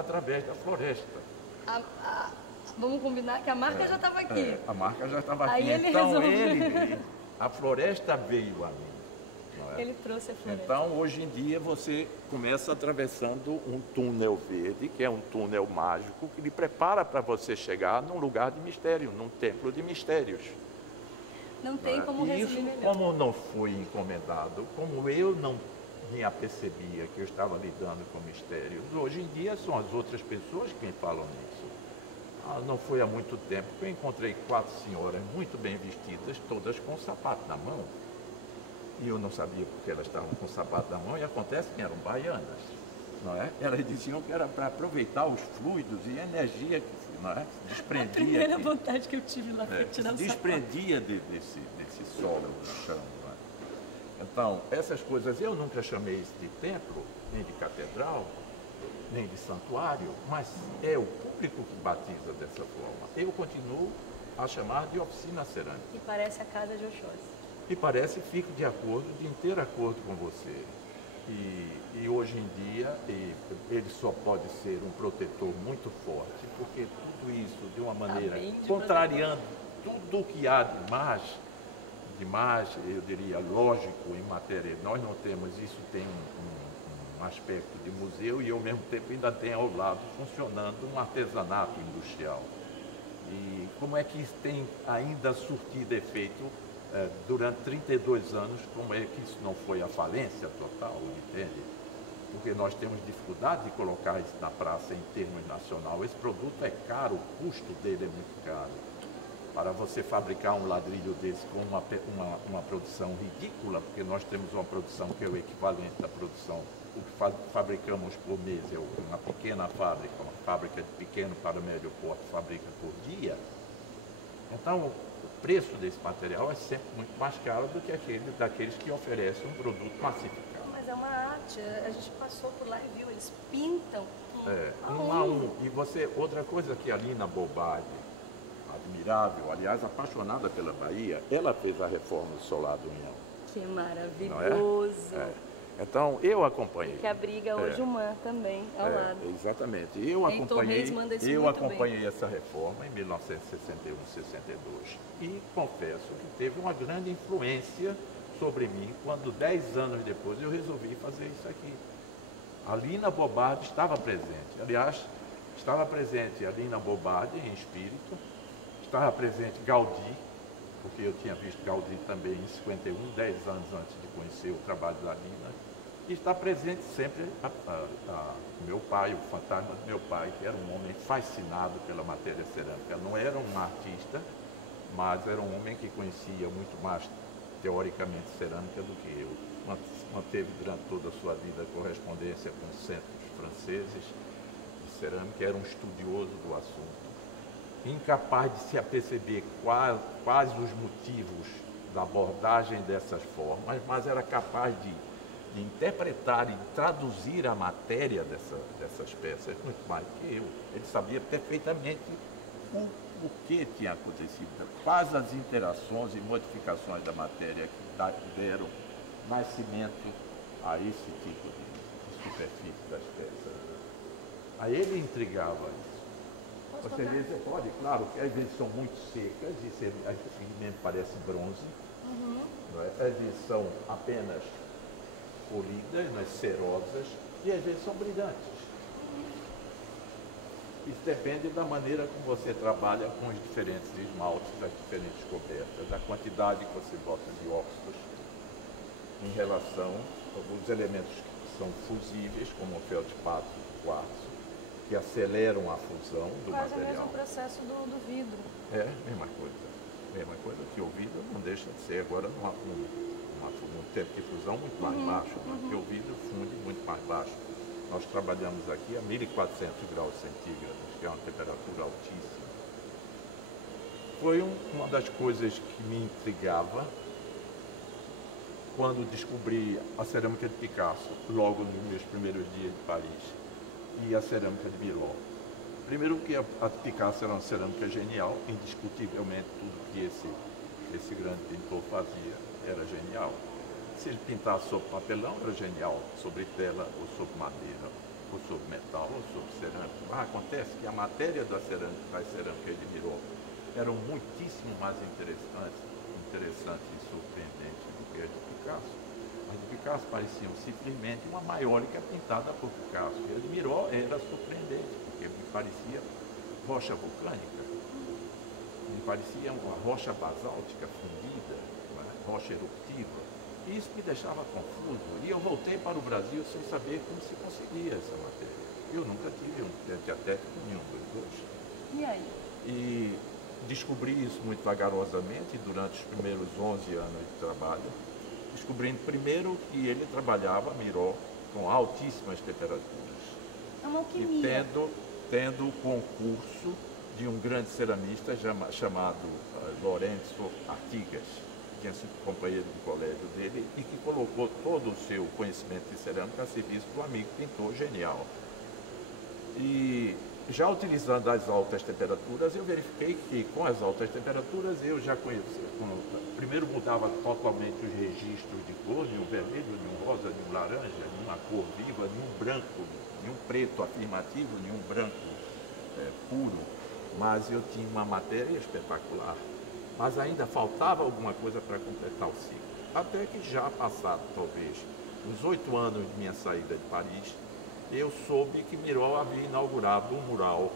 através da floresta. Vamos combinar que a marca já estava aqui. A marca já estava aqui. Aí ele então resolveu. a floresta veio ali. Não é? Ele trouxe a floresta. Então, hoje em dia, você começa atravessando um túnel verde, que é um túnel mágico, que lhe prepara para você chegar num lugar de mistério, num templo de mistérios. Não tem como resumir melhor. Como não foi encomendado, como eu não me apercebia que eu estava lidando com mistérios, hoje em dia são as outras pessoas que me falam nisso. Não foi há muito tempo que eu encontrei 4 senhoras muito bem vestidas, todas com sapato na mão. E eu não sabia porque elas estavam com sapato na mão, e acontece que eram baianas, não é? Elas diziam que era para aproveitar os fluidos e a energia que, não é, se desprendia. A primeira vontade que eu tive lá foi tirar o sapato. Desprendia desse solo do chão. Não é? Então, essas coisas eu nunca chamei isso de templo, nem de catedral, nem de santuário, mas é o público que batiza dessa forma. Eu continuo a chamar de oficina cerâmica. E parece a casa de Oxóssi. E parece, fico de inteiro acordo com você. E hoje em dia, ele só pode ser um protetor muito forte, porque tudo isso, de uma maneira, contrariando tudo o que há de mais, eu diria, lógico em matéria. Nós não temos isso, tem um aspecto de museu e, ao mesmo tempo, ainda tem ao lado funcionando um artesanato industrial. E como é que isso tem ainda surtido efeito durante 32 anos, como é que isso não foi a falência total, entende? Porque nós temos dificuldade de colocar isso na praça em termos nacional. Esse produto é caro, o custo dele é muito caro. Para você fabricar um ladrilho desse com uma produção ridícula, porque nós temos uma produção que é o equivalente da produção, o que fabricamos por mês é uma pequena fábrica, uma fábrica de pequeno para médio porte fabrica por dia. Então, o preço desse material é sempre muito mais caro do que daqueles que oferecem um produto massificado. Mas é uma arte, a gente passou por lá e viu, eles pintam um a um. E você, outra coisa que a Lina Bobardi, admirável, aliás, apaixonada pela Bahia, ela fez a reforma do Solar do União. Que maravilhoso! Não é? Então, eu acompanhei. Que abriga hoje o MAN também, ao lado. Exatamente. Eu acompanhei essa reforma em 1961, 62 e confesso que teve uma grande influência sobre mim quando 10 anos depois eu resolvi fazer isso aqui. A Lina Bobardi estava presente. Aliás, estava presente a Lina Bobardi em espírito, estava presente Gaudí, porque eu tinha visto Gaudí também em 51, 10 anos antes de conhecer o trabalho da Lina. E está presente sempre meu pai, o fantasma do meu pai, que era um homem fascinado pela matéria cerâmica. Não era um artista, mas era um homem que conhecia muito mais teoricamente cerâmica do que eu. Manteve durante toda a sua vida correspondência com centros franceses de cerâmica, era um estudioso do assunto, incapaz de se aperceber quais os motivos da abordagem dessas formas, mas era capaz de interpretar e traduzir a matéria dessas peças muito mais do que eu. Ele sabia perfeitamente o que tinha acontecido, quais as interações e modificações da matéria que deram nascimento a esse tipo de superfície das peças. A ele intrigava isso. Você vê, você pode, claro, que às vezes são muito secas, e esse pigmento parece bronze, não é? Às vezes são apenas polidas, mas cerosas, e às vezes são brilhantes. Isso depende da maneira como você trabalha com os diferentes esmaltes, das diferentes cobertas, da quantidade que você bota de óxidos em relação aos elementos que são fusíveis, como o feldspato e o quartzo, que aceleram a fusão do material. Quase o mesmo processo do vidro. É, mesma coisa. Mesma coisa que o vidro não deixa de ser agora um tempo de fusão muito mais baixo, porque o vidro funde muito mais baixo. Nós trabalhamos aqui a 1400 graus centígrados, que é uma temperatura altíssima. Foi uma das coisas que me intrigava quando descobri a cerâmica de Picasso, logo nos meus primeiros dias de Paris, e a cerâmica de Millau. Primeiro que a de Picasso era uma cerâmica genial, indiscutivelmente tudo que esse grande pintor fazia era genial. Se ele pintasse sobre papelão, era genial, sobre tela, ou sobre madeira, ou sobre metal, ou sobre cerâmica. Acontece que a matéria das cerâmicas de Miró eram muitíssimo mais interessantes e surpreendentes do que as de Picasso. As de Picasso pareciam simplesmente uma maiólica pintada por Picasso. E a de Miró era surpreendente, porque me parecia rocha vulcânica, me parecia uma rocha basáltica fundida, né? Rocha eruptiva. E isso me deixava confuso. E eu voltei para o Brasil sem saber como se conseguia essa matéria. Eu nunca tive um técnico nenhum dos dois. E aí? E descobri isso muito vagarosamente durante os primeiros 11 anos de trabalho, descobrindo primeiro que ele trabalhava, Miró, com altíssimas temperaturas. É uma alquimia. E tendo o concurso de um grande ceramista chamado Lourenço Artigas, que tinha sido companheiro de colégio dele e que colocou todo o seu conhecimento de cerâmica a serviço do amigo pintor genial. E já utilizando as altas temperaturas, eu verifiquei que com as altas temperaturas eu já conhecia. Primeiro mudava totalmente os registros de cor, de um vermelho, de um rosa, de um laranja, de uma cor viva, de um branco, de um preto afirmativo, de um branco puro. Mas eu tinha uma matéria espetacular. Mas ainda faltava alguma coisa para completar o ciclo. Até que já passado, talvez, os 8 anos de minha saída de Paris, eu soube que Miró havia inaugurado um mural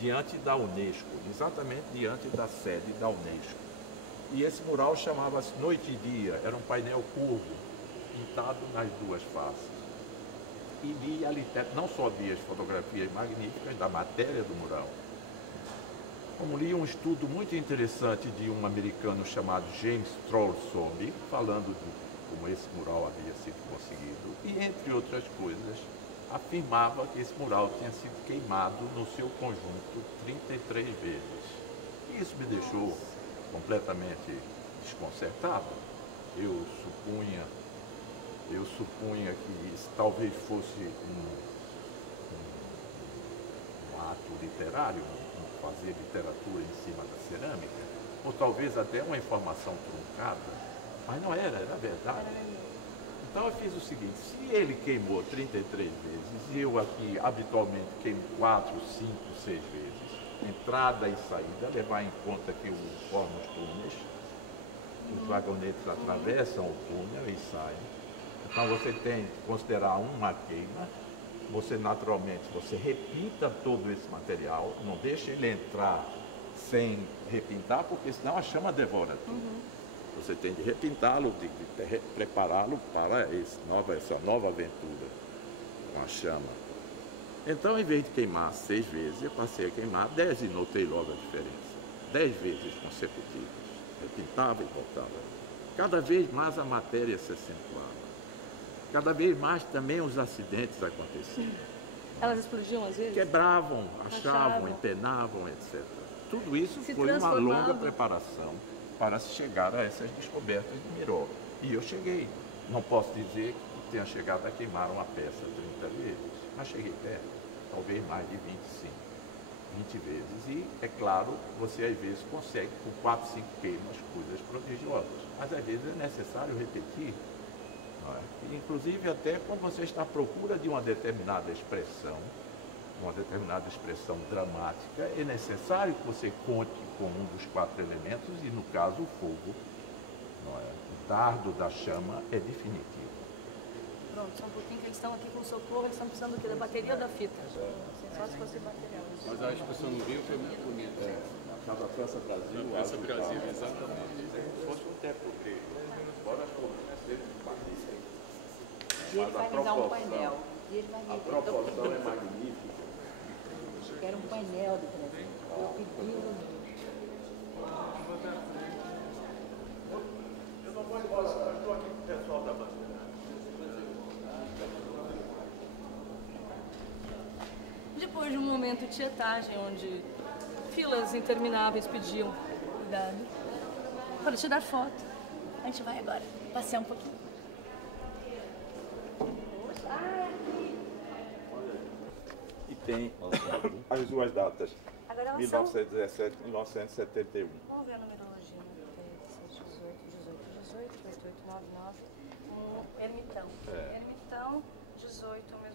diante da Unesco, exatamente diante da sede da Unesco. E esse mural chamava-se Noite e Dia, era um painel curvo, pintado nas duas faces. E li ali, não só li as fotografias magníficas da matéria do mural, como li um estudo muito interessante de um americano chamado James Strollsomby, falando de como esse mural havia sido conseguido, e, entre outras coisas, afirmava que esse mural tinha sido queimado no seu conjunto 33 vezes. E isso me deixou completamente desconcertado. Eu supunha que isso talvez fosse um ato literário, fazer literatura em cima da cerâmica, ou talvez até uma informação truncada. Mas não era verdade. Então eu fiz o seguinte, se ele queimou 33 vezes, e eu aqui habitualmente queimo 4, 5, 6 vezes, entrada e saída, levar em conta que formam os túneis, os vagonetes atravessam o túnel e saem. Então você tem que considerar uma queima, você naturalmente, você repinta todo esse material, não deixa ele entrar sem repintar, porque senão a chama devora tudo. Você tem de repintá-lo, de prepará-lo para essa nova aventura com a chama. Então, em vez de queimar 6 vezes, eu passei a queimar 10 e notei logo a diferença. 10 vezes consecutivas. Repintava e voltava. Cada vez mais a matéria se acentuava. Cada vez mais também os acidentes aconteciam. Elas explodiam às vezes? Quebravam, achavam, empenavam, etc. Tudo isso foi uma longa preparação para se chegar a essas descobertas de Miró. E eu cheguei. Não posso dizer que tenha chegado a queimar uma peça 30 vezes, mas cheguei perto, talvez mais de 25, 20 vezes. E, é claro, você às vezes consegue, com 4, 5 queimas, coisas prodigiosas. Mas às vezes é necessário repetir. Não é? E, inclusive, até quando você está à procura de uma determinada expressão dramática, é necessário que você conte com um dos 4 elementos, e no caso o fogo, não é? O dardo da chama é definitivo. Pronto, só um pouquinho que eles estão aqui com socorro, eles estão precisando do quê? Da bateria ou da fita? Só se fosse material. Mas a expressão no Rio foi muito bonita. A Casa França Brasil. França Brasil, exatamente. Se fosse um templo grego, embora as colunas sejam magníficas. E ele vai me dar um painel. A proporção é magnífica. Quero um painel do Brasil. Eu pedi Eu não vou embora, eu estou aqui com o pessoal da bandeira. Depois de um momento de tietagem, onde filas intermináveis pediam cuidado, para tirar foto, a gente vai agora passear um pouquinho. E tem as duas datas, Agora elas 1917 e 1971. Vamos ver a numerologia, né? 18, 18, 18, 88, 99, um ermitão. Ermitão, 18, ao mesmo